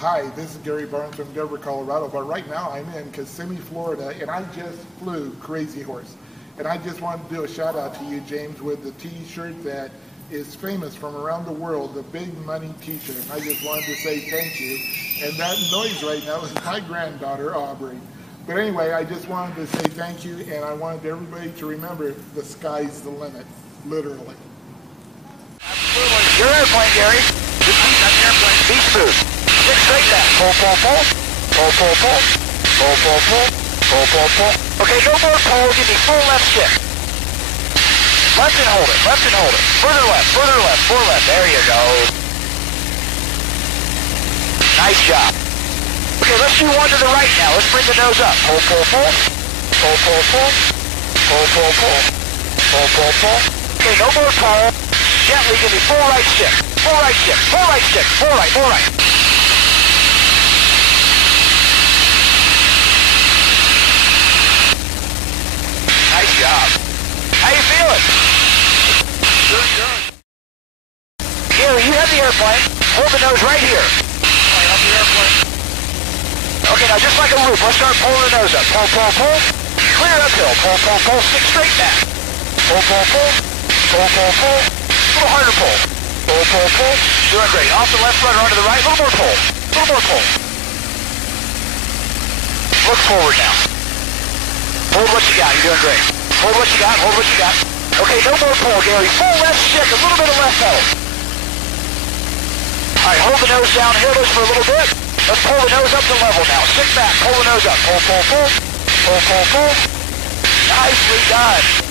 Hi, this is Gary Barnes from Denver, Colorado, but right now I'm in Kissimmee, Florida, and I just flew Crazy Horse. And I just wanted to do a shout out to you, James, with the t-shirt that is famous from around the world, the Big Money t-shirt. I just wanted to say thank you. And that noise right now is my granddaughter, Aubrey. But anyway, I just wanted to say thank you, and I wanted everybody to remember the sky's the limit, literally. Absolutely. Your airplane, Gary. Just keep that airplane. Be smooth. Stick straight back. Pull, pull, pull. Pull, pull, pull. Pull, pull, pull. Pull, pull, pull. Okay, no more pull. Give me full left stick. Left and hold it. Left and hold it. Further left. Further left. More left. There you go. Nice job. Okay, let's do one to the right now. Let's bring the nose up. Pull, pull, pull. Pull, pull, pull. Pull, pull, pull. Pull, pull, pull. Okay, no more pull. Gently give me full right stick. Full right stick. Full right stick. Full right. Full right. Nice job. How you feeling? Good. Gary, you have the airplane. Hold the nose right here. Right up the airplane. Okay, now just like a loop, let's start pulling the nose up. Pull, pull, pull. Clear uphill. Pull, pull, pull. Stick straight back. Pull, pull, pull. Pull, pull, pull. A little harder pull. Pull, pull, pull. Doing great. Off the left rudder onto the right. A little more pull. A little more pull. Look forward now. Hold what you got. You're doing great. Hold what you got. Hold what you got. Okay, no more pull, Gary. Full left stick. A little bit of left pedal. All right, hold the nose down. Hear this for a little bit. Let's pull the nose up to level now. Stick back. Pull the nose up. Pull, pull, pull. Pull, pull, pull. Nicely done.